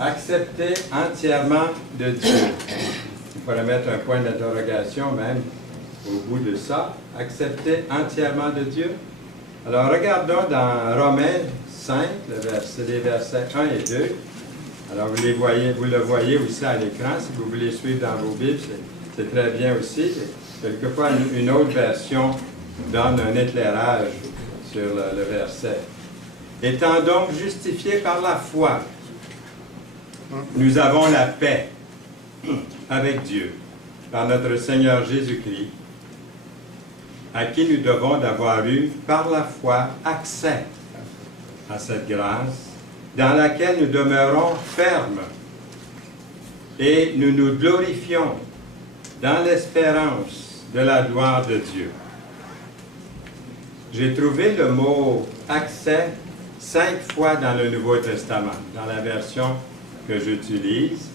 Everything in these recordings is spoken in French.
Accepter entièrement de Dieu. Il pourrait mettre un point d'interrogation même au bout de ça. Accepter entièrement de Dieu. Alors regardons dans Romains 5, les versets 1 et 2. Alors vous le voyez aussi à l'écran. Si vous voulez suivre dans vos Bibles, c'est très bien aussi. Quelquefois, une autre version donne un éclairage sur le verset. Étant donc justifiés par la foi, nous avons la paix avec Dieu par notre Seigneur Jésus-Christ, à qui nous devons d'avoir eu par la foi accès à cette grâce dans laquelle nous demeurons fermes et nous nous glorifions dans l'espérance de la gloire de Dieu. J'ai trouvé le mot « accès » 5 fois dans le Nouveau Testament, dans la version que j'utilise.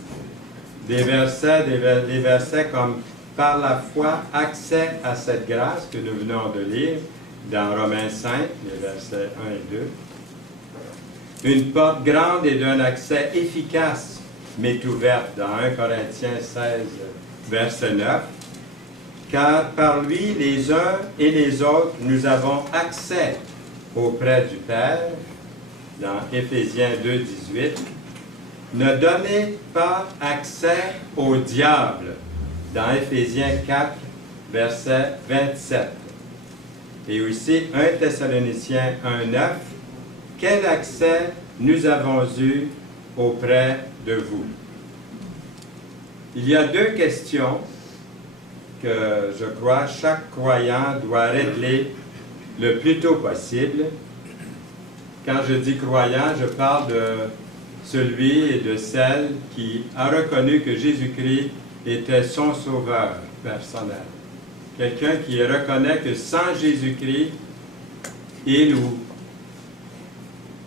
Des versets comme « par la foi, accès à cette grâce » que nous venons de lire dans Romains 5, les versets 1 et 2. Une porte grande et d'un accès efficace m'est ouverte dans 1 Corinthiens 16, verset 9. Car par lui, les uns et les autres, nous avons accès auprès du Père, dans Éphésiens 2, 18. Ne donnez pas accès au diable, dans Éphésiens 4, verset 27. Et aussi 1 Thessaloniciens 1, 9. Quel accès nous avons eu auprès de vous? Il y a deux questions que je crois chaque croyant doit régler le plus tôt possible. Quand je dis croyant, je parle de celui et de celle qui a reconnu que Jésus-Christ était son sauveur personnel. Quelqu'un qui reconnaît que sans Jésus-Christ, il ou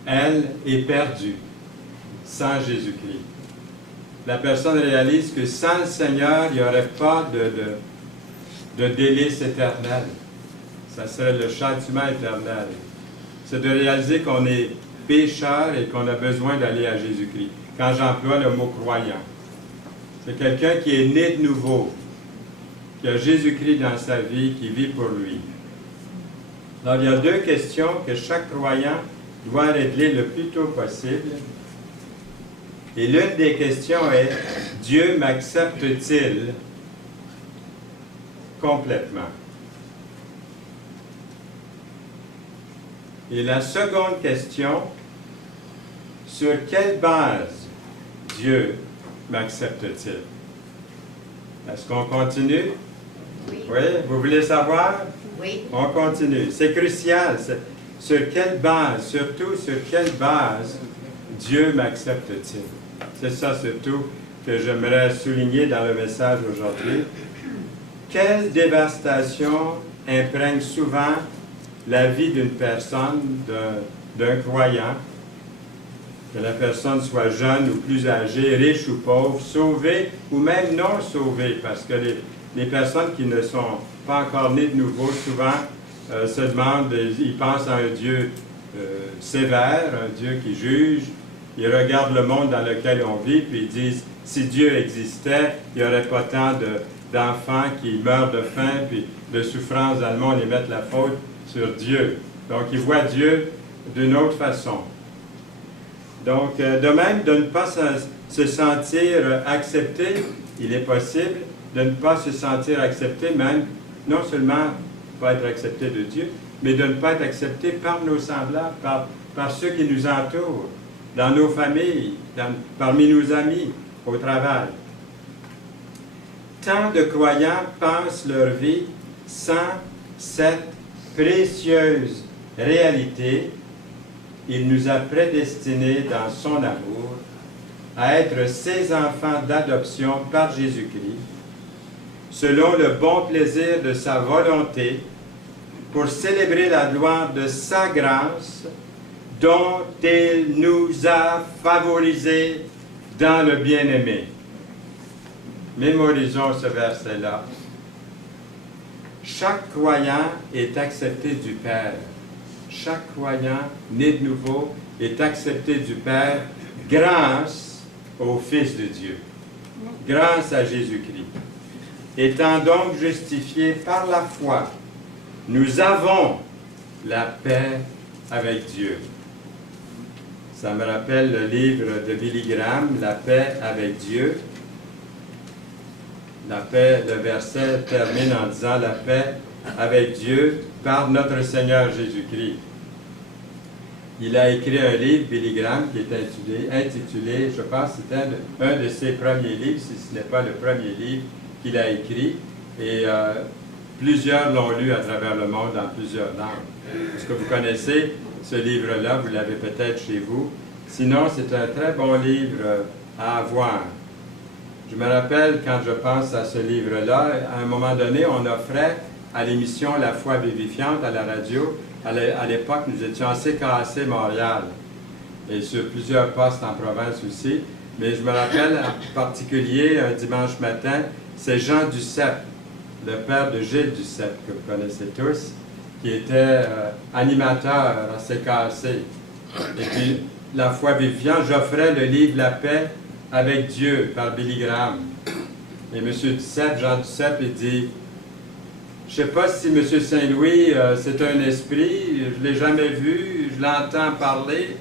elle est perdue. Sans Jésus-Christ. La personne réalise que sans le Seigneur, il n'y aurait pas de délice éternel. Ça serait le châtiment éternel. C'est de réaliser qu'on est pécheur et qu'on a besoin d'aller à Jésus-Christ. Quand j'emploie le mot croyant, c'est quelqu'un qui est né de nouveau, qui a Jésus-Christ dans sa vie, qui vit pour lui. Alors, il y a deux questions que chaque croyant doit régler le plus tôt possible. Et l'une des questions est, Dieu m'accepte-t-il complètement? Et la seconde question, sur quelle base Dieu m'accepte-t-il? Est-ce qu'on continue? Oui. Oui, vous voulez savoir? Oui. On continue. C'est crucial. Sur quelle base, surtout sur quelle base Dieu m'accepte-t-il? C'est ça surtout que j'aimerais souligner dans le message aujourd'hui. Quelle dévastation imprègne souvent la vie d'une personne, d'un croyant, que la personne soit jeune ou plus âgée, riche ou pauvre, sauvée ou même non sauvée, parce que les personnes qui ne sont pas encore nées de nouveau, souvent se demandent, ils pensent à un Dieu sévère, un Dieu qui juge. Ils regardent le monde dans lequel on vit, puis ils disent, si Dieu existait, il n'y aurait pas tant d'enfants qui meurent de faim, puis de souffrance dans le monde, et mettent la faute sur Dieu. Donc, ils voient Dieu d'une autre façon. Donc, de même, de ne pas se sentir accepté, il est possible de ne pas se sentir accepté, même, non seulement pas être accepté de Dieu, mais de ne pas être accepté par nos semblables, par ceux qui nous entourent, dans nos familles, parmi nos amis, au travail. Tant de croyants passent leur vie sans cette précieuse réalité. Il nous a prédestinés dans son amour à être ses enfants d'adoption par Jésus-Christ, selon le bon plaisir de sa volonté, pour célébrer la gloire de sa grâce, dont il nous a favorisés dans le bien-aimé. Mémorisons ce verset-là. Chaque croyant est accepté du Père. Chaque croyant né de nouveau est accepté du Père grâce au Fils de Dieu, grâce à Jésus-Christ. Étant donc justifiés par la foi, nous avons la paix avec Dieu. Ça me rappelle le livre de Billy Graham, La paix avec Dieu. La paix, le verset termine en disant la paix avec Dieu par notre Seigneur Jésus-Christ. Il a écrit un livre, Billy Graham, qui est intitulé, je pense que c'était un de ses premiers livres, si ce n'est pas le premier livre qu'il a écrit. Et plusieurs l'ont lu à travers le monde dans plusieurs langues. Est-ce que vous connaissez ce livre-là? Vous l'avez peut-être chez vous. Sinon, c'est un très bon livre à avoir. Je me rappelle, quand je pense à ce livre-là, à un moment donné, on offrait à l'émission La Foi vivifiante à la radio. À l'époque, nous étions à CKAC Montréal et sur plusieurs postes en province aussi. Mais je me rappelle en particulier, un dimanche matin, c'est Jean Duceppe, le père de Gilles Duceppe, que vous connaissez tous, qui était animateur à CKAC. Et puis, La Foi vivifiante, j'offrais le livre La paix avec Dieu par Billy Graham. Et M. Duceppe, Jean Duceppe, il dit, je ne sais pas si M. Saint-Louis, c'est un esprit, je ne l'ai jamais vu, je l'entends parler.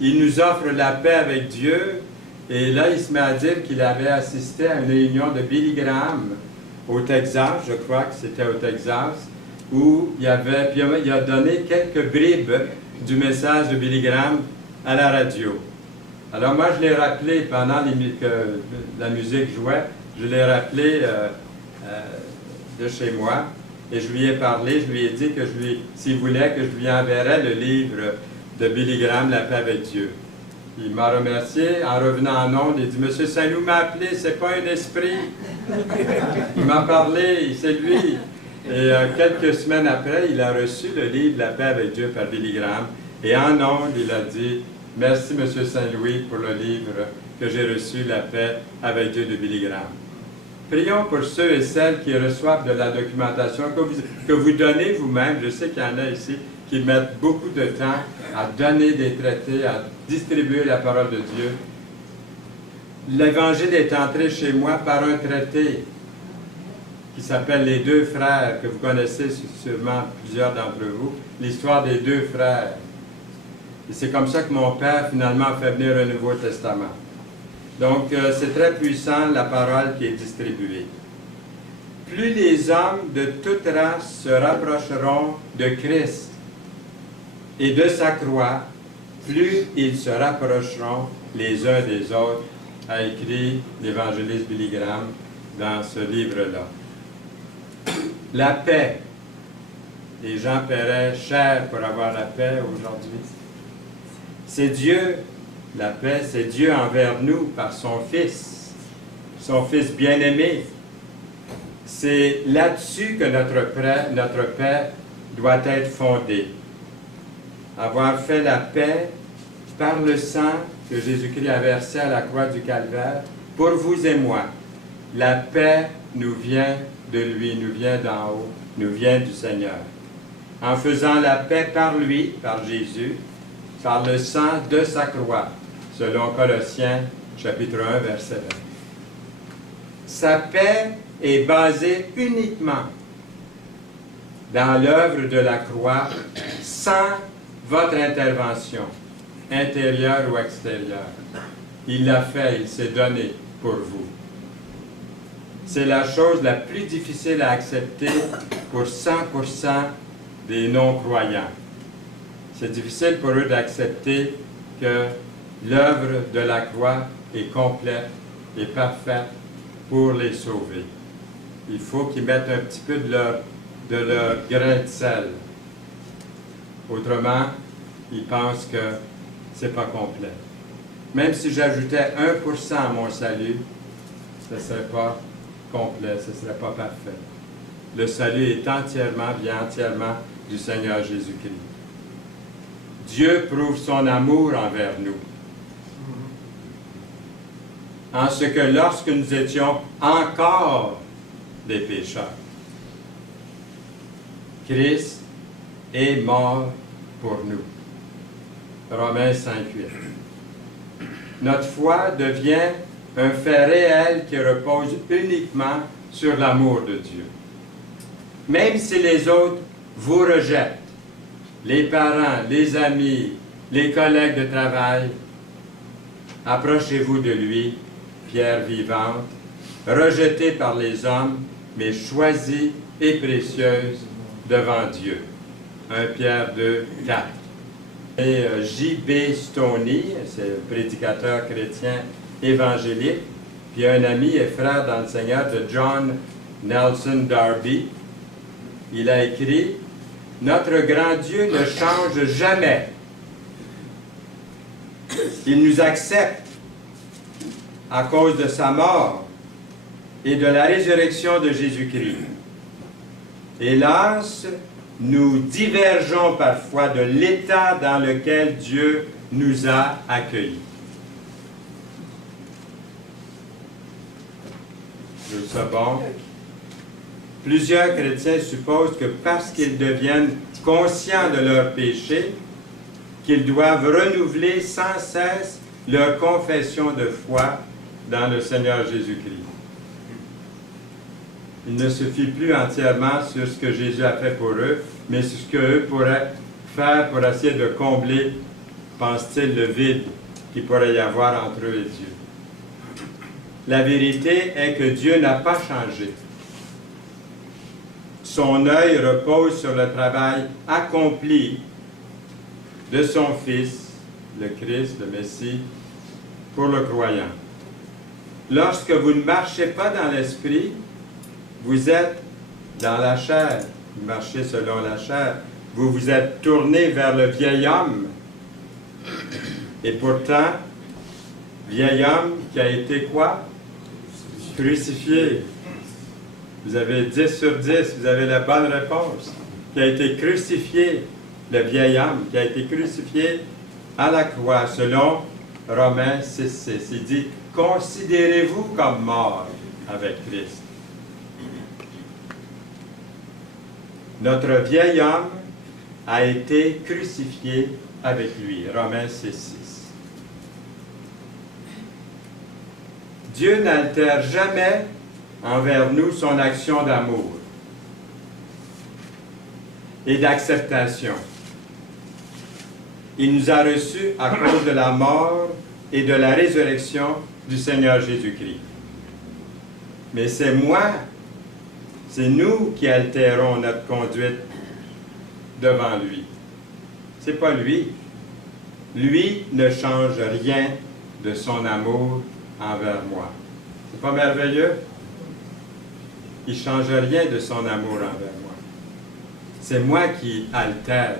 Il nous offre la paix avec Dieu. Et là, il se met à dire qu'il avait assisté à une réunion de Billy Graham au Texas, je crois que c'était au Texas, où il a donné quelques bribes du message de Billy Graham à la radio. Alors moi, je l'ai rappelé pendant que la musique jouait, je l'ai rappelé de chez moi, et je lui ai parlé, je lui ai dit que s'il voulait, que je lui enverrais le livre de Billy Graham, La paix avec Dieu. Il m'a remercié en revenant en ondes, il dit, Monsieur Saint-Loup m'a appelé, c'est pas un esprit. Il m'a parlé, c'est lui. Et quelques semaines après, il a reçu le livre La paix avec Dieu par Billy Graham, et en ondes, il a dit, merci Monsieur Saint-Louis pour le livre que j'ai reçu, La paix avec Dieu de Billy Graham. Prions pour ceux et celles qui reçoivent de la documentation que vous donnez vous-même. Je sais qu'il y en a ici qui mettent beaucoup de temps à donner des traités, à distribuer la parole de Dieu. L'Évangile est entré chez moi par un traité qui s'appelle Les Deux Frères, que vous connaissez sûrement plusieurs d'entre vous, l'histoire des deux frères. Et c'est comme ça que mon père finalement a fait venir un Nouveau Testament. Donc, c'est très puissant, la parole qui est distribuée. Plus les hommes de toute race se rapprocheront de Christ et de sa croix, plus ils se rapprocheront les uns des autres, a écrit l'évangéliste Billy Graham dans ce livre-là. La paix. Les gens paieraient cher pour avoir la paix aujourd'hui. C'est Dieu. La paix, c'est Dieu envers nous par son Fils bien-aimé. C'est là-dessus que notre paix doit être fondée. Avoir fait la paix par le sang que Jésus-Christ a versé à la croix du Calvaire, pour vous et moi. La paix nous vient de lui, nous vient d'en haut, nous vient du Seigneur. En faisant la paix par lui, par Jésus, par le sang de sa croix, selon Colossiens, chapitre 1, verset 20. Sa paix est basée uniquement dans l'œuvre de la croix, sans votre intervention, intérieure ou extérieure. Il l'a fait, il s'est donné pour vous. C'est la chose la plus difficile à accepter pour 100% des non-croyants. C'est difficile pour eux d'accepter que l'œuvre de la croix est complète et parfaite pour les sauver. Il faut qu'ils mettent un petit peu de leur grain de sel. Autrement, ils pensent que ce n'est pas complet. Même si j'ajoutais 1% à mon salut, ce ne serait pas complet, ce ne serait pas parfait. Le salut vient entièrement du Seigneur Jésus-Christ. Dieu prouve son amour envers nous. En ce que lorsque nous étions encore des pécheurs, Christ est mort pour nous. Romains 5:8. notre foi devient un fait réel qui repose uniquement sur l'amour de Dieu. Même si les autres vous rejettent, les parents, les amis, les collègues de travail, approchez-vous de lui, pierre vivante, rejetée par les hommes, mais choisie et précieuse devant Dieu. 1 Pierre 2, 4. Et J.B. Stoney, c'est un prédicateur chrétien évangélique, puis un ami et frère dans le Seigneur de John Nelson Darby. Il a écrit « Notre grand Dieu ne change jamais. Il nous accepte à cause de sa mort et de la résurrection de Jésus-Christ. Hélas, nous divergeons parfois de l'état dans lequel Dieu nous a accueillis. » Je trouve ça bon. Plusieurs chrétiens supposent que parce qu'ils deviennent conscients de leurs péchés, qu'ils doivent renouveler sans cesse leur confession de foi dans le Seigneur Jésus-Christ. Il ne se fie plus entièrement sur ce que Jésus a fait pour eux, mais sur ce qu'eux pourraient faire pour essayer de combler, pense-t-il, le vide qu'il pourrait y avoir entre eux et Dieu. La vérité est que Dieu n'a pas changé. Son œil repose sur le travail accompli de son Fils, le Christ, le Messie, pour le croyant. Lorsque vous ne marchez pas dans l'esprit, vous êtes dans la chair. Vous marchez selon la chair. Vous vous êtes tourné vers le vieil homme. Et pourtant, vieil homme qui a été quoi? Crucifié. Vous avez 10 sur 10, vous avez la bonne réponse. Qui a été crucifié, le vieil homme, qui a été crucifié à la croix, selon Romains 6,6. Il dit, considérez-vous comme mort avec Christ. Notre vieil homme a été crucifié avec lui. Romains 6,6. Dieu n'altère jamais envers nous son action d'amour et d'acceptation. Il nous a reçus à cause de la mort et de la résurrection du Seigneur Jésus-Christ. Mais c'est nous qui altérons notre conduite devant lui. C'est pas lui. Lui ne change rien de son amour envers moi. C'est pas merveilleux? Il ne change rien de son amour envers moi. C'est moi qui altère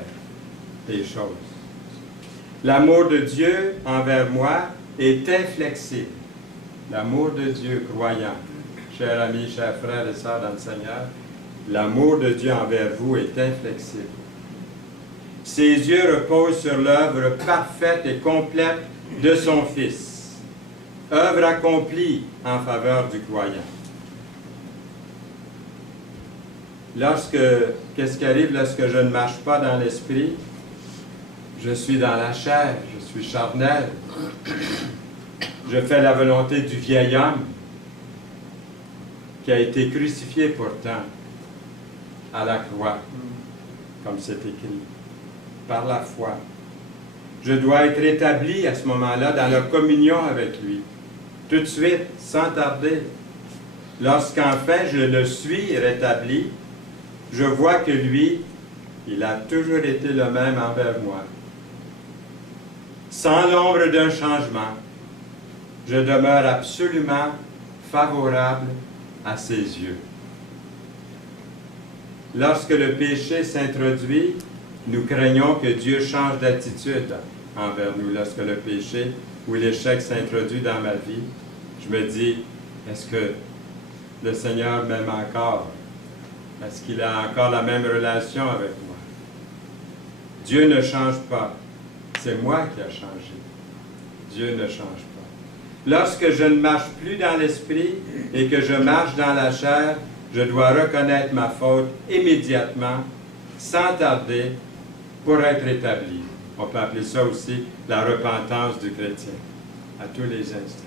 les choses. L'amour de Dieu envers moi est inflexible. L'amour de Dieu croyant, chers amis, chers frères et sœurs dans le Seigneur, l'amour de Dieu envers vous est inflexible. Ses yeux reposent sur l'œuvre parfaite et complète de son Fils, œuvre accomplie en faveur du croyant. Qu'est-ce qui arrive lorsque je ne marche pas dans l'esprit? Je suis dans la chair, je suis charnel. Je fais la volonté du vieil homme qui a été crucifié pourtant à la croix, comme c'est écrit, par la foi. Je dois être établi à ce moment-là dans la communion avec lui, tout de suite, sans tarder. Lorsqu'enfin je le suis rétabli, je vois que lui, il a toujours été le même envers moi. Sans l'ombre d'un changement, je demeure absolument favorable à ses yeux. Lorsque le péché s'introduit, nous craignons que Dieu change d'attitude envers nous. Lorsque le péché ou l'échec s'introduit dans ma vie, je me dis, est-ce que le Seigneur m'aime encore? Est-ce qu'il a encore la même relation avec moi? Dieu ne change pas. C'est moi qui ai changé. Dieu ne change pas. Lorsque je ne marche plus dans l'esprit et que je marche dans la chair, je dois reconnaître ma faute immédiatement, sans tarder, pour être établi. On peut appeler ça aussi la repentance du chrétien. à tous les instants.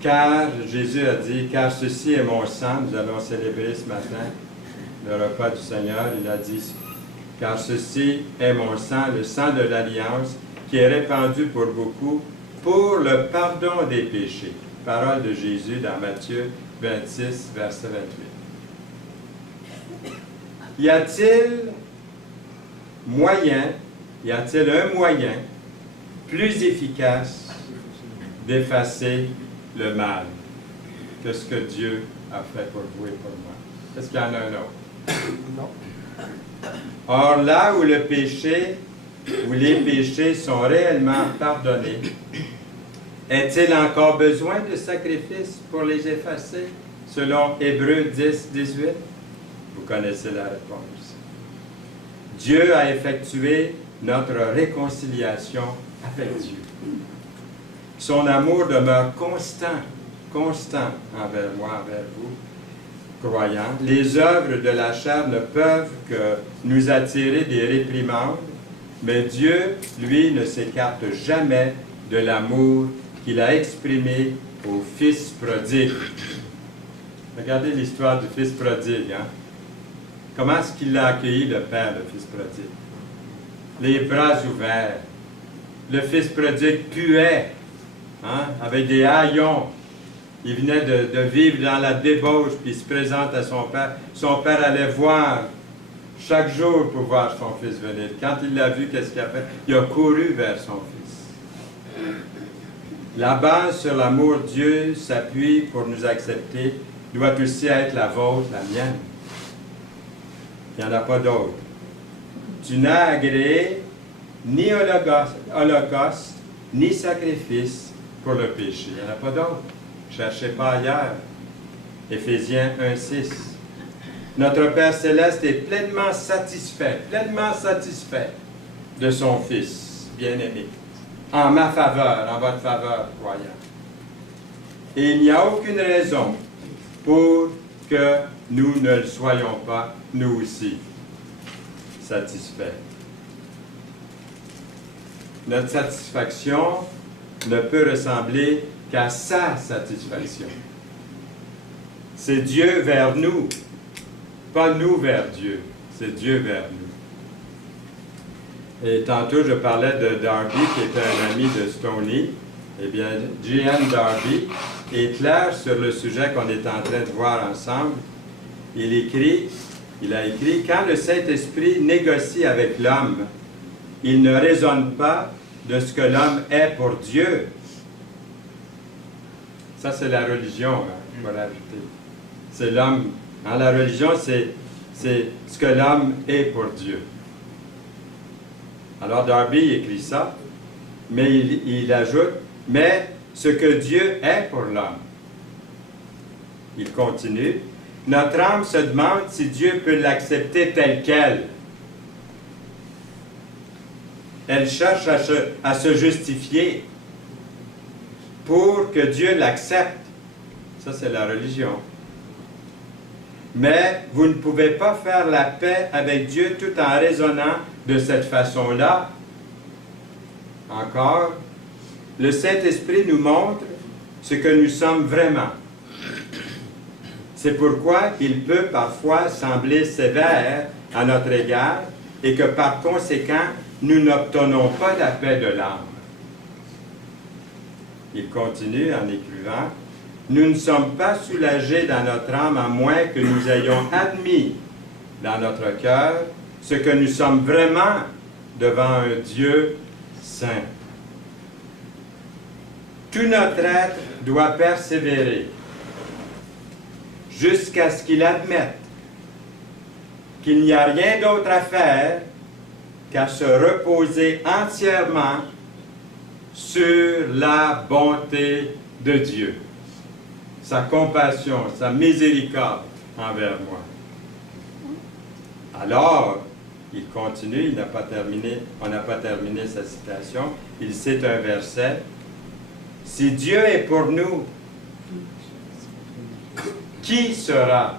Car, Jésus a dit, car ceci est mon sang, nous allons célébrer ce matin le repas du Seigneur, il a dit, car ceci est mon sang, le sang de l'Alliance, qui est répandu pour beaucoup, pour le pardon des péchés. Parole de Jésus dans Matthieu 26, verset 28. Y a-t-il un moyen plus efficace d'effacer le mal que ce que Dieu a fait pour vous et pour moi? Est-ce qu'il y en a un autre? Non. Or, là où le péché, où les péchés sont réellement pardonnés, est-il encore besoin de sacrifices pour les effacer, selon Hébreux 10, 18? Vous connaissez la réponse. Dieu a effectué notre réconciliation avec Dieu. Son amour demeure constant envers moi, envers vous, croyants. Les œuvres de la chair ne peuvent que nous attirer des réprimandes, mais Dieu, lui, ne s'écarte jamais de l'amour qu'il a exprimé au Fils prodigue. Regardez l'histoire du Fils prodigue. Hein? Comment est-ce qu'il a accueilli le Père, le Fils prodigue? Les bras ouverts. Le Fils prodigue puait, hein, avec des haillons. Il venait de vivre dans la débauche, puis il se présente à son père. Son père allait voir chaque jour pour voir son fils venir. Quand il l'a vu, qu'est-ce qu'il a fait? Il a couru vers son fils. La base sur l'amour de Dieu s'appuie pour nous accepter, doit aussi être la vôtre, la mienne. Il n'y en a pas d'autre. Tu n'as agréé ni holocauste, ni sacrifice pour le péché. Il n'y en a pas d'autre. Cherchez pas ailleurs. Éphésiens 1,6. Notre Père Céleste est pleinement satisfait de son Fils bien-aimé, en ma faveur, en votre faveur, croyant. Et il n'y a aucune raison pour que nous ne le soyons pas, nous aussi, satisfaits. Notre satisfaction ne peut ressembler qu'à sa satisfaction. C'est Dieu vers nous, pas nous vers Dieu, c'est Dieu vers nous. Et tantôt, je parlais de Darby, qui était un ami de Stoney. Eh bien, J.N. Darby est clair sur le sujet qu'on est en train de voir ensemble. Il a écrit, quand le Saint-Esprit négocie avec l'homme, il ne raisonne pas de ce que l'homme est pour Dieu. Ça, c'est la religion, hein, je vais l'ajouter. C'est l'homme. Hein, la religion, c'est ce que l'homme est pour Dieu. Alors, Darby écrit ça, mais il ajoute, mais ce que Dieu est pour l'homme. Il continue, notre âme se demande si Dieu peut l'accepter tel quel. Elle cherche à se justifier pour que Dieu l'accepte. Ça, c'est la religion. Mais vous ne pouvez pas faire la paix avec Dieu tout en raisonnant de cette façon-là. Encore, le Saint-Esprit nous montre ce que nous sommes vraiment. C'est pourquoi il peut parfois sembler sévère à notre égard et que par conséquent, nous n'obtenons pas la paix de l'âme. Il continue en écrivant, « Nous ne sommes pas soulagés dans notre âme à moins que nous ayons admis dans notre cœur ce que nous sommes vraiment devant un Dieu saint. Tout notre être doit persévérer jusqu'à ce qu'il admette qu'il n'y a rien d'autre à faire qu'à se reposer entièrement sur la bonté de Dieu, sa compassion, sa miséricorde envers moi. » Alors, il continue, on n'a pas terminé sa citation, il cite un verset. « Si Dieu est pour nous, qui sera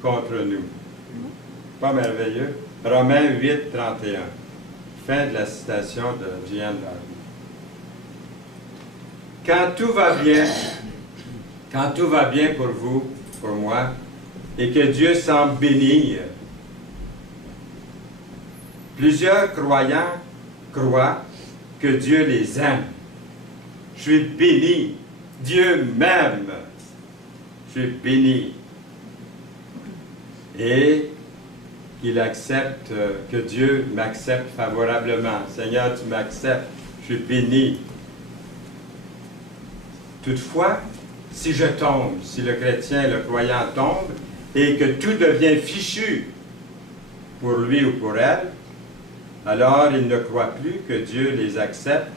contre nous? » Pas merveilleux? Romains 8, 31. Fin de la citation de J.N. Darby. quand tout va bien pour vous, pour moi, et que Dieu semble bénir, plusieurs croyants croient que Dieu les aime. Je suis béni. Dieu m'aime. Je suis béni. Et qu'il accepte, que Dieu m'accepte favorablement. Seigneur, tu m'acceptes. Je suis béni. Toutefois, si je tombe, si le chrétien, le croyant tombe, et que tout devient fichu pour lui ou pour elle, alors il ne croit plus que Dieu les accepte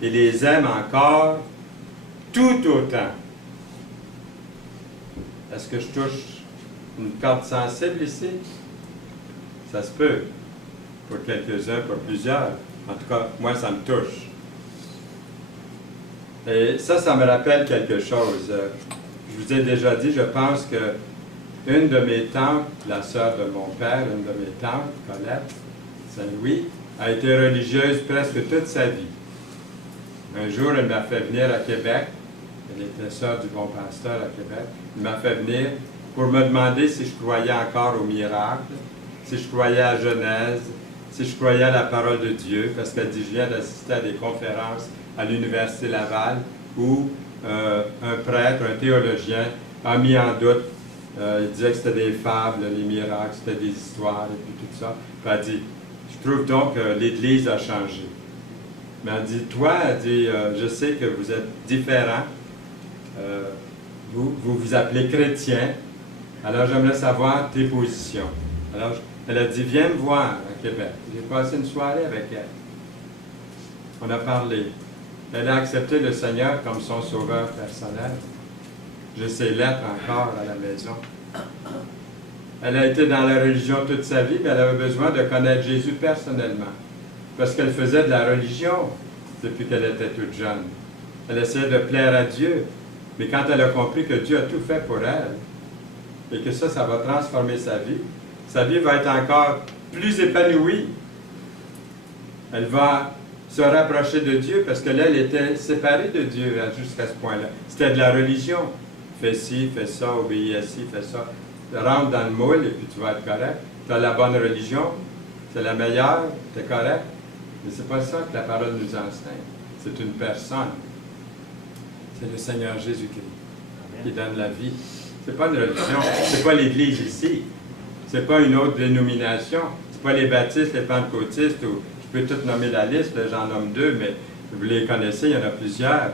et les aime encore tout autant. Est-ce que je touche une corde sensible ici? Ça se peut. Pour quelques-uns, pour plusieurs. En tout cas, moi, ça me touche. Et ça me rappelle quelque chose. Je vous ai déjà dit, je pense que une de mes tantes, la sœur de mon père, une de mes tantes, Colette Saint-Louis, a été religieuse presque toute sa vie. Un jour, elle m'a fait venir à Québec. Elle était sœur du bon pasteur à Québec. Elle m'a fait venir pour me demander si je croyais encore au miracle, si je croyais à Genèse, si je croyais à la parole de Dieu, parce qu'elle dit, je viens d'assister à des conférences à l'Université Laval où un prêtre, un théologien, a mis en doute, il disait que c'était des fables, les miracles, c'était des histoires, et puis tout ça. Puis elle dit, je trouve donc que l'Église a changé. Mais elle dit, toi, elle dit, je sais que vous êtes différents, vous vous appelez chrétien, alors j'aimerais savoir tes positions. Alors, elle a dit, viens me voir à Québec. J'ai passé une soirée avec elle. On a parlé. Elle a accepté le Seigneur comme son sauveur personnel. J'ai ses lettres encore à la maison. Elle a été dans la religion toute sa vie, mais elle avait besoin de connaître Jésus personnellement. Parce qu'elle faisait de la religion depuis qu'elle était toute jeune. Elle essayait de plaire à Dieu. Mais quand elle a compris que Dieu a tout fait pour elle, et que ça va transformer sa vie va être encore plus épanouie. Elle va se rapprocher de Dieu parce qu'elle était séparée de Dieu jusqu'à ce point-là. C'était de la religion. Fais ci, fais ça, obéis à ci, fais ça. Rentre dans le moule et puis tu vas être correct. Tu as la bonne religion, c'est la meilleure, tu es correct. Mais ce n'est pas ça que la parole nous enseigne. C'est une personne. C'est le Seigneur Jésus-Christ qui donne la vie. Ce n'est pas une religion, ce n'est pas l'Église ici. Ce n'est pas une autre dénomination. Ce n'est pas les baptistes, les pentecôtistes, ou je peux tout nommer la liste, j'en nomme deux, mais vous les connaissez, il y en a plusieurs.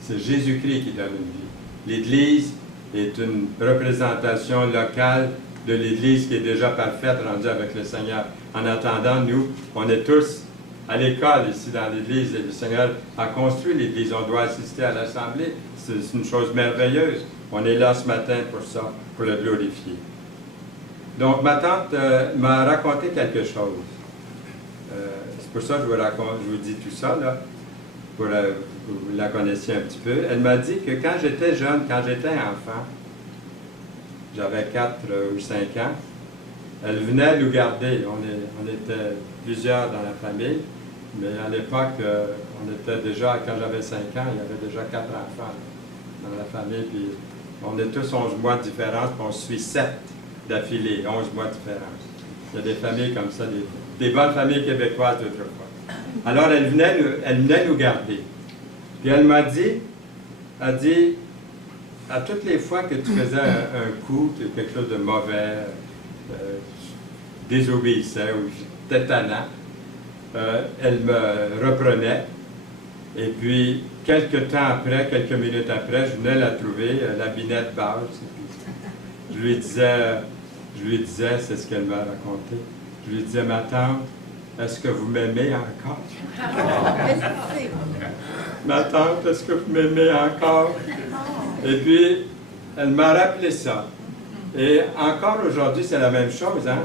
C'est Jésus-Christ qui donne une vie. L'Église est une représentation locale de l'Église qui est déjà parfaite, rendue avec le Seigneur. En attendant, nous, on est tous à l'école ici dans l'Église, et le Seigneur a construit l'Église. On doit assister à l'Assemblée. C'est une chose merveilleuse. On est là ce matin pour ça, pour le glorifier. Donc, ma tante m'a raconté quelque chose. C'est pour ça que je vous dis tout ça, là, pour que vous la connaissiez un petit peu. Elle m'a dit que quand j'étais jeune, quand j'étais enfant, j'avais 4 ou 5 ans, elle venait nous garder. On était plusieurs dans la famille, mais à l'époque, on était déjà, quand j'avais 5 ans, il y avait déjà 4 enfants dans la famille, puis on est tous 11 mois de différence, puis on suit 7 d'affilée, 11 mois de différence. Il y a des familles comme ça, des bonnes familles québécoises d'autrefois. Alors, elle venait nous garder. Puis elle m'a dit, à toutes les fois que tu faisais un coup, quelque chose de mauvais, désobéissait ou j'étais tannant, elle me reprenait. Et puis, quelques temps après, quelques minutes après, je venais la trouver, la binette basse. Je lui disais, c'est ce qu'elle m'a raconté, je lui disais, ma tante, est-ce que vous m'aimez encore? Ma tante, est-ce que vous m'aimez encore? Et puis, elle m'a rappelé ça. Et encore aujourd'hui, c'est la même chose, hein?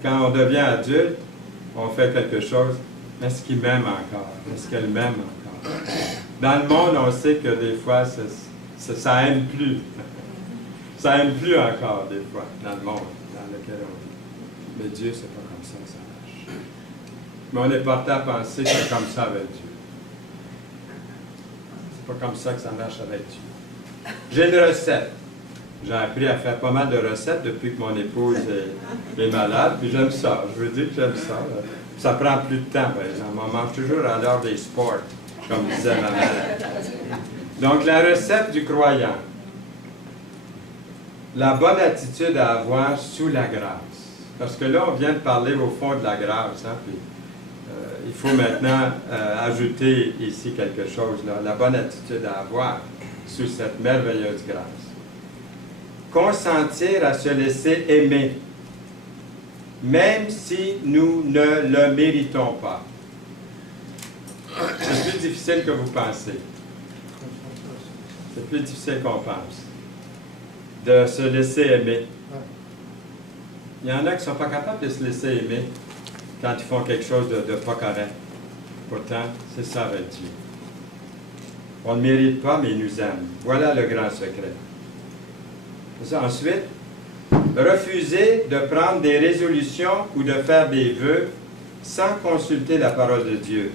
Quand on devient adulte, on fait quelque chose. Est-ce qu'il m'aime encore? Est-ce qu'elle m'aime encore? Dans le monde, on sait que des fois, ça aime plus. Ça aime plus encore, des fois, dans le monde dans lequel on vit. Mais Dieu, c'est pas comme ça que ça marche. Mais on est porté à penser que c'est comme ça avec Dieu. pas comme ça que ça marche avec Dieu. J'ai une recette. J'ai appris à faire pas mal de recettes depuis que mon épouse est malade, puis j'aime ça. Je veux dire que j'aime ça. Là. Ça prend plus de temps, par exemple. On mange toujours à l'heure des sports, comme disait ma mère. Donc, la recette du croyant. La bonne attitude à avoir sous la grâce. Parce que là, on vient de parler au fond de la grâce. Hein, puis, il faut maintenant ajouter ici quelque chose. Là, la bonne attitude à avoir sous cette merveilleuse grâce. Consentir à se laisser aimer, même si nous ne le méritons pas. C'est plus difficile que vous pensez. C'est plus difficile qu'on pense. De se laisser aimer. Il y en a qui ne sont pas capables de se laisser aimer quand ils font quelque chose de pas correct. Pourtant, c'est ça avec Dieu. On ne mérite pas, mais il nous aime. Voilà le grand secret. Ensuite, refuser de prendre des résolutions ou de faire des vœux sans consulter la parole de Dieu,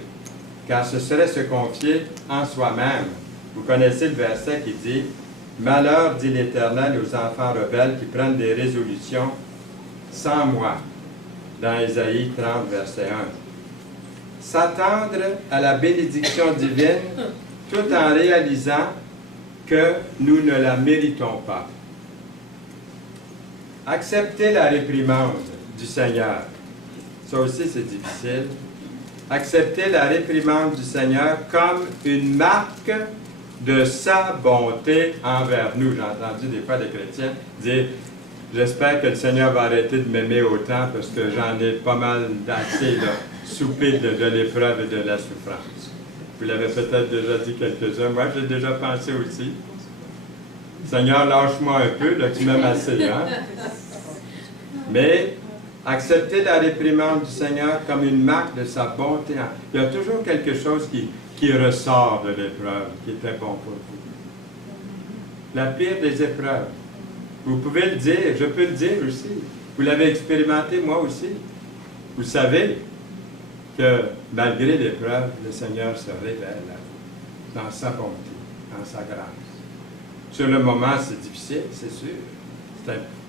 car ce serait se confier en soi-même. Vous connaissez le verset qui dit « Malheur, dit l'Éternel, aux enfants rebelles qui prennent des résolutions sans moi », dans Ésaïe 30, verset 1. S'attendre à la bénédiction divine tout en réalisant que nous ne la méritons pas. Accepter la réprimande du Seigneur. Ça aussi, c'est difficile. Accepter la réprimande du Seigneur comme une marque de sa bonté envers nous. J'ai entendu des fois des chrétiens dire « J'espère que le Seigneur va arrêter de m'aimer autant parce que j'en ai pas mal assez soupé de l'épreuve et de la souffrance. » Vous l'avez peut-être déjà dit quelques-uns. Moi, j'ai déjà pensé aussi. Seigneur, lâche-moi un peu, là, tu m'aimes assez, hein? Mais accepter la réprimande du Seigneur comme une marque de sa bonté. Il y a toujours quelque chose qui ressort de l'épreuve, qui était bon pour vous. La pire des épreuves. Vous pouvez le dire, je peux le dire aussi. Vous l'avez expérimenté, moi aussi. Vous savez que malgré l'épreuve, le Seigneur se révèle dans sa bonté, dans sa grâce. Sur le moment, c'est difficile, c'est sûr.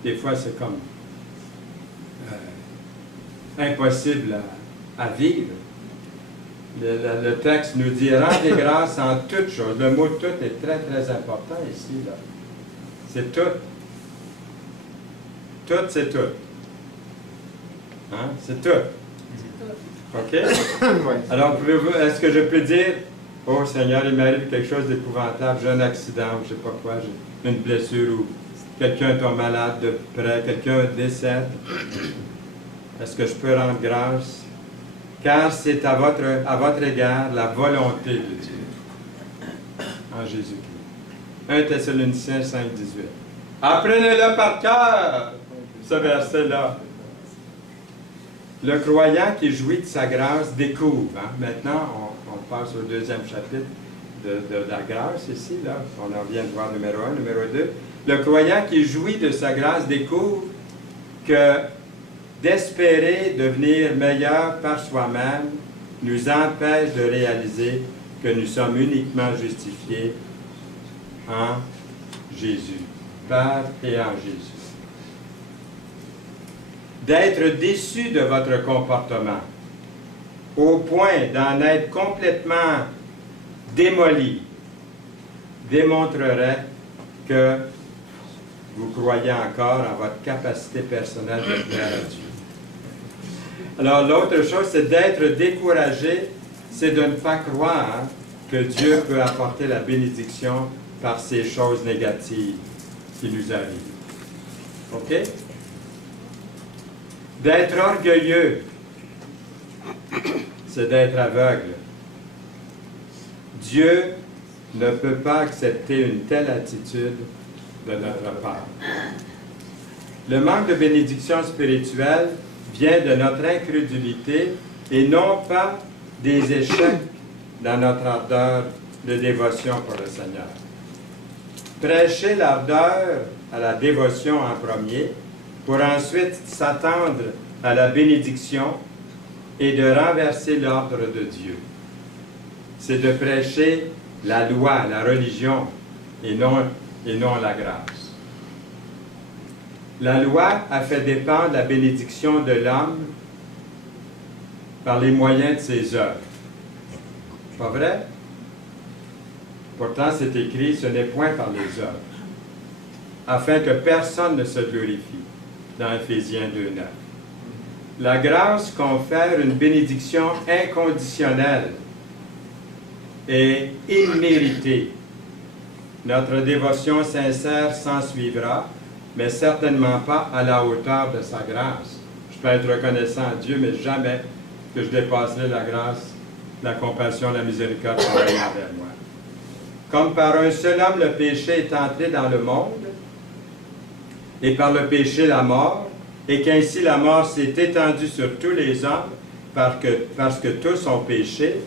Des fois, c'est comme impossible à vivre. Le texte nous dit « Rendez grâce en toutes choses ». Le mot « tout » est très, très important ici. Là. C'est tout. Tout, c'est tout. Hein? C'est tout. OK? Alors, est-ce que je peux dire « Oh Seigneur, il m'arrive quelque chose d'épouvantable, j'ai un accident, je ne sais pas quoi, j'ai une blessure ou quelqu'un tombe malade de près, quelqu'un décède. Est-ce que je peux rendre grâce? Car c'est à votre égard la volonté de Dieu en Jésus-Christ. 1 Thessaloniciens 5, 18. Apprenez-le par cœur, ce verset-là. Le croyant qui jouit de sa grâce découvre. Hein? Maintenant, on passe au deuxième chapitre de la grâce ici. Là. On en vient de voir numéro 1, numéro 2. Le croyant qui jouit de sa grâce découvre que d'espérer devenir meilleur par soi-même nous empêche de réaliser que nous sommes uniquement justifiés en Jésus, par et en Jésus. D'être déçu de votre comportement, au point d'en être complètement démoli, démontrerait que vous croyez encore en votre capacité personnelle de plaire à Dieu. Alors, l'autre chose, c'est d'être découragé, c'est de ne pas croire que Dieu peut apporter la bénédiction par ces choses négatives qui nous arrivent. OK? D'être orgueilleux, c'est d'être aveugle. Dieu ne peut pas accepter une telle attitude de notre part. Le manque de bénédiction spirituelle vient de notre incrédulité et non pas des échecs dans notre ardeur de dévotion pour le Seigneur. Prêcher l'ardeur à la dévotion en premier, pour ensuite s'attendre à la bénédiction et de renverser l'ordre de Dieu. C'est de prêcher la loi, la religion, et non la grâce. La loi a fait dépendre la bénédiction de l'homme par les moyens de ses œuvres. Pas vrai? Pourtant, c'est écrit, ce n'est point par les œuvres, afin que personne ne se glorifie, dans Éphésiens 2:9. La grâce confère une bénédiction inconditionnelle et imméritée. Notre dévotion sincère s'en suivra, mais certainement pas à la hauteur de sa grâce. Je peux être reconnaissant à Dieu, mais jamais que je dépasserai la grâce, la compassion, la miséricorde qu'il a envers moi. Comme par un seul homme le péché est entré dans le monde, et par le péché la mort, et qu'ainsi la mort s'est étendue sur tous les hommes, parce que tous ont péché,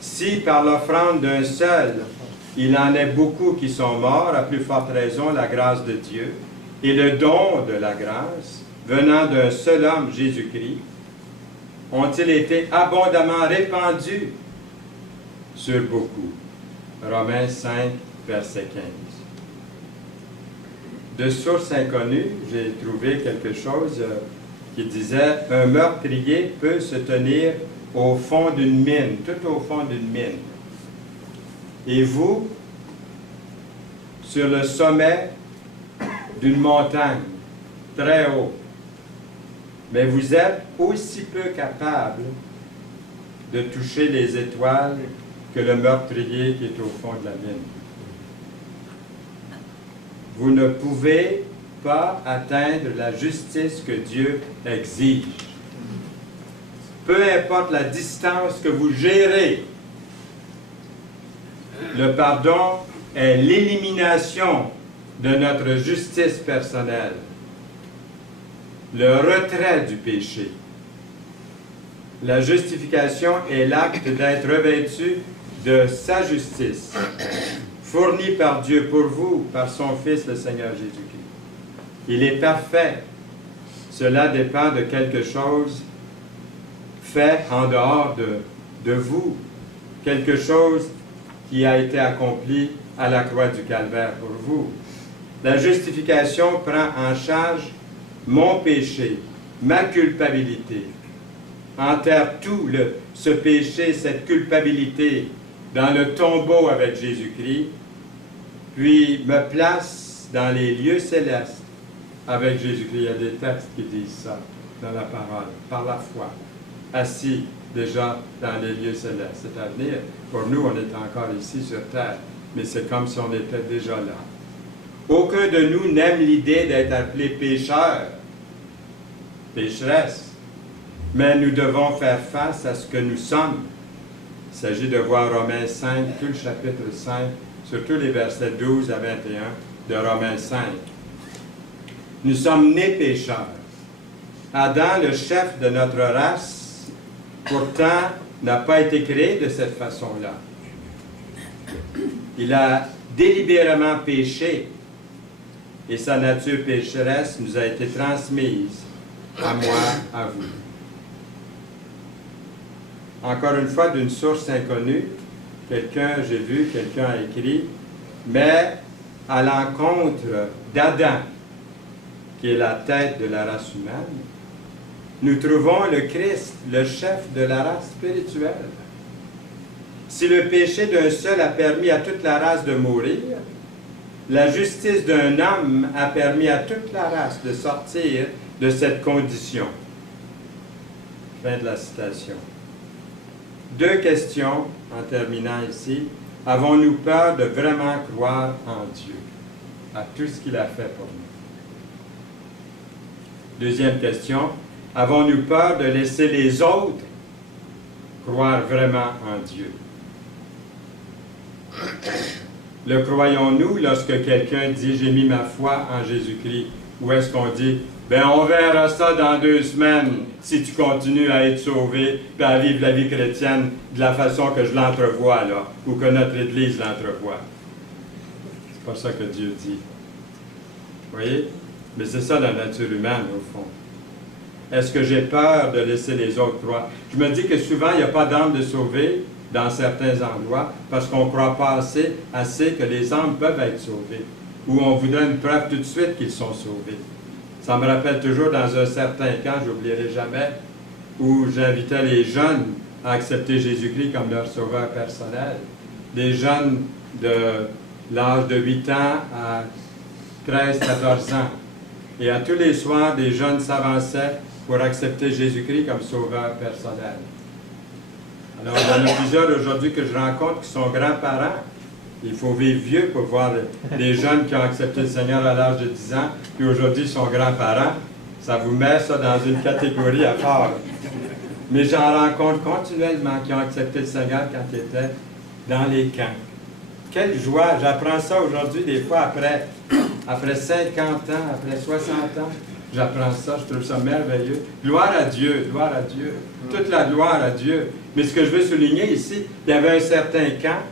si par l'offrande d'un seul, il en est beaucoup qui sont morts, à plus forte raison la grâce de Dieu, et le don de la grâce, venant d'un seul homme, Jésus-Christ, ont-ils été abondamment répandus sur beaucoup. Romains 5, verset 15. De source inconnue, j'ai trouvé quelque chose qui disait « Un meurtrier peut se tenir au fond d'une mine, tout au fond d'une mine. Et vous, sur le sommet d'une montagne, très haut, mais vous êtes aussi peu capable de toucher les étoiles que le meurtrier qui est au fond de la mine. Vous ne pouvez pas atteindre la justice que Dieu exige. Peu importe la distance que vous gérez, le pardon est l'élimination de notre justice personnelle, le retrait du péché. La justification est l'acte d'être revêtu de sa justice, fournie par Dieu pour vous, par son Fils, le Seigneur Jésus-Christ. Il est parfait. Cela dépend de quelque chose fait en dehors de vous, quelque chose qui a été accompli à la croix du Calvaire pour vous. La justification prend en charge mon péché, ma culpabilité, enterre tout ce péché, cette culpabilité dans le tombeau avec Jésus-Christ, puis me place dans les lieux célestes avec Jésus-Christ. Il y a des textes qui disent ça dans la parole, par la foi, assis déjà dans les lieux célestes. C'est à venir. Pour nous, on est encore ici sur terre, mais c'est comme si on était déjà là. Aucun de nous n'aime l'idée d'être appelé pécheur, pécheresse, mais nous devons faire face à ce que nous sommes. Il s'agit de voir Romains 5, tout le chapitre 5, surtout les versets 12 à 21 de Romains 5. Nous sommes nés pécheurs. Adam, le chef de notre race, pourtant, n'a pas été créé de cette façon-là. Il a délibérément péché et sa nature pécheresse nous a été transmise à moi, à vous. Encore une fois, d'une source inconnue, j'ai vu, quelqu'un a écrit, mais à l'encontre d'Adam, qui est la tête de la race humaine, nous trouvons le Christ, le chef de la race spirituelle. Si le péché d'un seul a permis à toute la race de mourir, la justice d'un homme a permis à toute la race de sortir de cette condition. Fin de la citation. Deux questions en terminant ici. Avons-nous peur de vraiment croire en Dieu, à tout ce qu'il a fait pour nous? Deuxième question. Avons-nous peur de laisser les autres croire vraiment en Dieu? Le croyons-nous lorsque quelqu'un dit « J'ai mis ma foi en Jésus-Christ » ou est-ce qu'on dit « Ben on verra ça dans 2 semaines si tu continues à être sauvé et à vivre la vie chrétienne de la façon que je l'entrevois là, ou que notre Église l'entrevoit. » C'est pas ça que Dieu dit. Vous voyez? Mais c'est ça la nature humaine au fond. Est-ce que j'ai peur de laisser les autres croire? Je me dis que souvent, il n'y a pas d'âme de sauver, dans certains endroits parce qu'on ne croit pas assez que les âmes peuvent être sauvées, ou on voudrait une preuve tout de suite qu'ils sont sauvés. Ça me rappelle toujours dans un certain camp, je n'oublierai jamais, où j'invitais les jeunes à accepter Jésus-Christ comme leur sauveur personnel. Des jeunes de l'âge de 8 ans à 13-14 ans. Et à tous les soirs, des jeunes s'avançaient pour accepter Jésus-Christ comme sauveur personnel. Alors, il y en a plusieurs aujourd'hui que je rencontre qui sont grands-parents. Il faut vivre vieux pour voir les jeunes qui ont accepté le Seigneur à l'âge de 10 ans, puis aujourd'hui sont grands-parents. Ça vous met ça dans une catégorie à part. Mais j'en rencontre continuellement qui ont accepté le Seigneur quand ils étaient dans les camps. Quelle joie! J'apprends ça aujourd'hui, des fois, après 50 ans, après 60 ans. J'apprends ça, je trouve ça merveilleux. Gloire à Dieu, gloire à Dieu. Toute la gloire à Dieu. Mais ce que je veux souligner ici, il y avait un certain camp.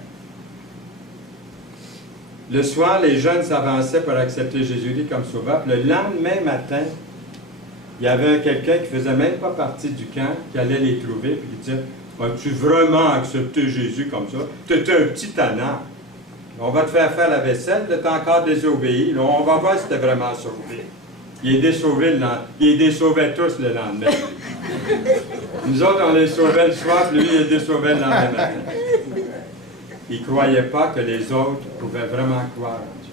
Le soir, les jeunes s'avançaient pour accepter Jésus-Christ comme sauveur. Le lendemain matin, il y avait quelqu'un qui ne faisait même pas partie du camp, qui allait les trouver, puis qui disait « As-tu vraiment accepté Jésus comme ça? Tu étais un petit tannant. On va te faire la vaisselle, tu es encore désobéi. Là, on va voir si tu es vraiment sauvé. » Il est désauvait tous le lendemain. Nous autres, on les sauvait le soir, puis lui, il est désauvait le lendemain matin. Il ne croyait pas que les autres pouvaient vraiment croire en Dieu.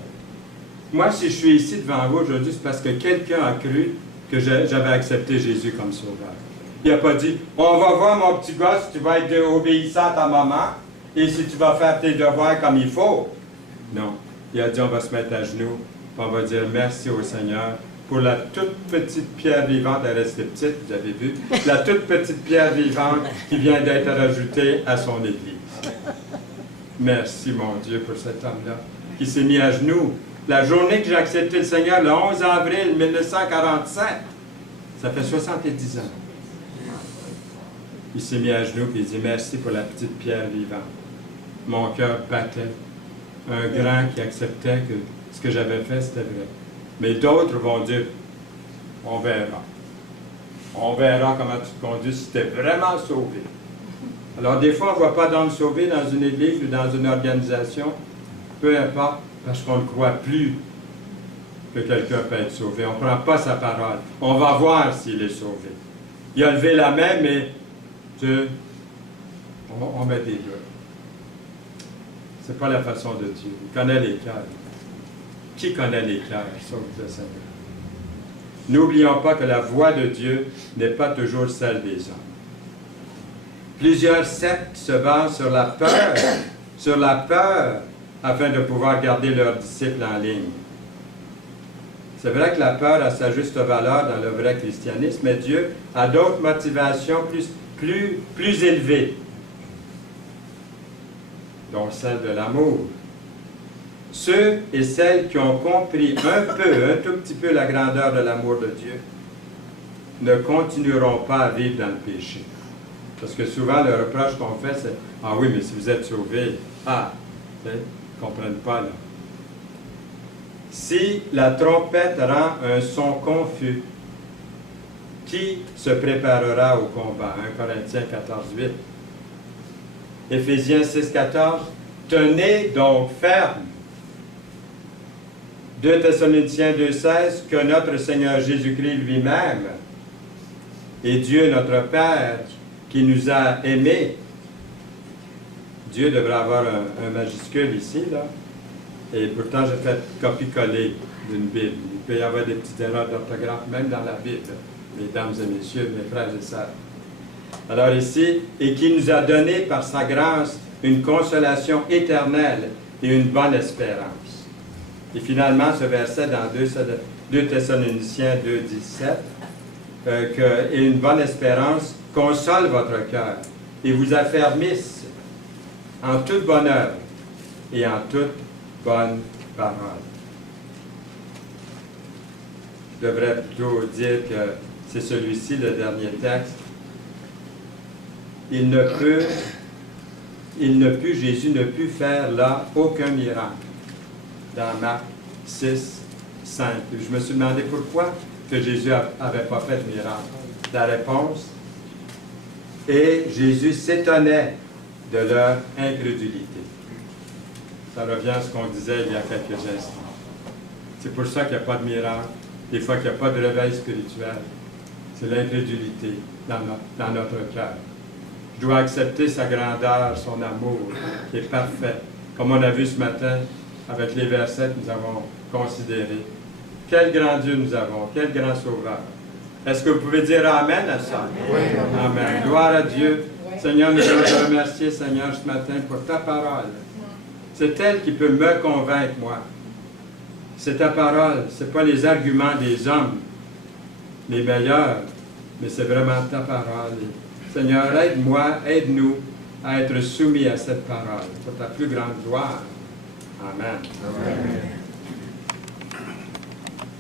Moi, si je suis ici devant vous aujourd'hui, c'est parce que quelqu'un a cru que j'avais accepté Jésus comme sauveur. Il n'a pas dit « On va voir, mon petit gars, si tu vas être obéissant à ta maman et si tu vas faire tes devoirs comme il faut. » Non. Il a dit « On va se mettre à genoux, on va dire merci au Seigneur pour la toute petite pierre vivante, elle restait petite, vous avez vu, la toute petite pierre vivante qui vient d'être rajoutée à son Église. Merci, mon Dieu, pour cet homme-là qui s'est mis à genoux. La journée que j'ai accepté le Seigneur, le 11 avril 1947, ça fait 70 ans. Il s'est mis à genoux et il dit merci pour la petite pierre vivante. Mon cœur battait. Un grand qui acceptait que ce que j'avais fait, c'était vrai. Mais d'autres vont dire, on verra. On verra comment tu te conduis si tu es vraiment sauvé. Alors, des fois, on ne voit pas d'hommes sauvés dans une église ou dans une organisation, peu importe, parce qu'on ne croit plus que quelqu'un peut être sauvé. On ne prend pas sa parole. On va voir s'il est sauvé. Il a levé la main, mais on met des doutes. Ce n'est pas la façon de Dieu. Il connaît les cœurs. Qui connaît les cœurs, sauf le Seigneur? N'oublions pas que la voix de Dieu n'est pas toujours celle des hommes. Plusieurs sectes se basent sur la peur, afin de pouvoir garder leurs disciples en ligne. C'est vrai que la peur a sa juste valeur dans le vrai christianisme, mais Dieu a d'autres motivations plus élevées, dont celle de l'amour. Ceux et celles qui ont compris un tout petit peu la grandeur de l'amour de Dieu ne continueront pas à vivre dans le péché. Parce que souvent, le reproche qu'on fait, c'est « Ah oui, mais si vous êtes sauvés, ils ne comprennent pas là. » Si la trompette rend un son confus, qui se préparera au combat? 1 Corinthiens 14, 8. Éphésiens 6, 14. Tenez donc ferme. 2 Thessaloniciens 2, 16. Que notre Seigneur Jésus-Christ lui-même et Dieu notre Père qui nous a aimés. Dieu devrait avoir un majuscule ici, là. Et pourtant, j'ai fait copier-coller d'une Bible. Il peut y avoir des petites erreurs d'orthographe, même dans la Bible, mesdames et messieurs, mes frères et sœurs. Alors ici, et qui nous a donné par sa grâce une consolation éternelle et une bonne espérance. Et finalement, ce verset dans 2 Thessaloniciens 2, 17, que une bonne espérance console votre cœur et vous affermisse en toute bonne œuvre et en toute bonne parole. Je devrais plutôt dire que c'est celui-ci, le dernier texte. Jésus ne put faire là aucun miracle. Dans Marc 6, 5. Je me suis demandé pourquoi que Jésus n'avait pas fait de miracle. La réponse, et Jésus s'étonnait de leur incrédulité. Ça revient à ce qu'on disait il y a quelques instants. C'est pour ça qu'il n'y a pas de miracle, des fois qu'il n'y a pas de réveil spirituel. C'est l'incrédulité dans notre cœur. Je dois accepter sa grandeur, son amour, qui est parfait. Comme on a vu ce matin avec les versets que nous avons considérés. Quel grand Dieu nous avons, quel grand Sauveur. Est-ce que vous pouvez dire Amen à ça? Oui. Amen. Gloire à Dieu. Seigneur, nous voulons te remercier, Seigneur, ce matin pour ta parole. C'est elle qui peut me convaincre, moi. C'est ta parole, ce n'est pas les arguments des hommes, les meilleurs, mais c'est vraiment ta parole. Seigneur, aide-moi, aide-nous à être soumis à cette parole pour ta plus grande gloire. Amen. Amen.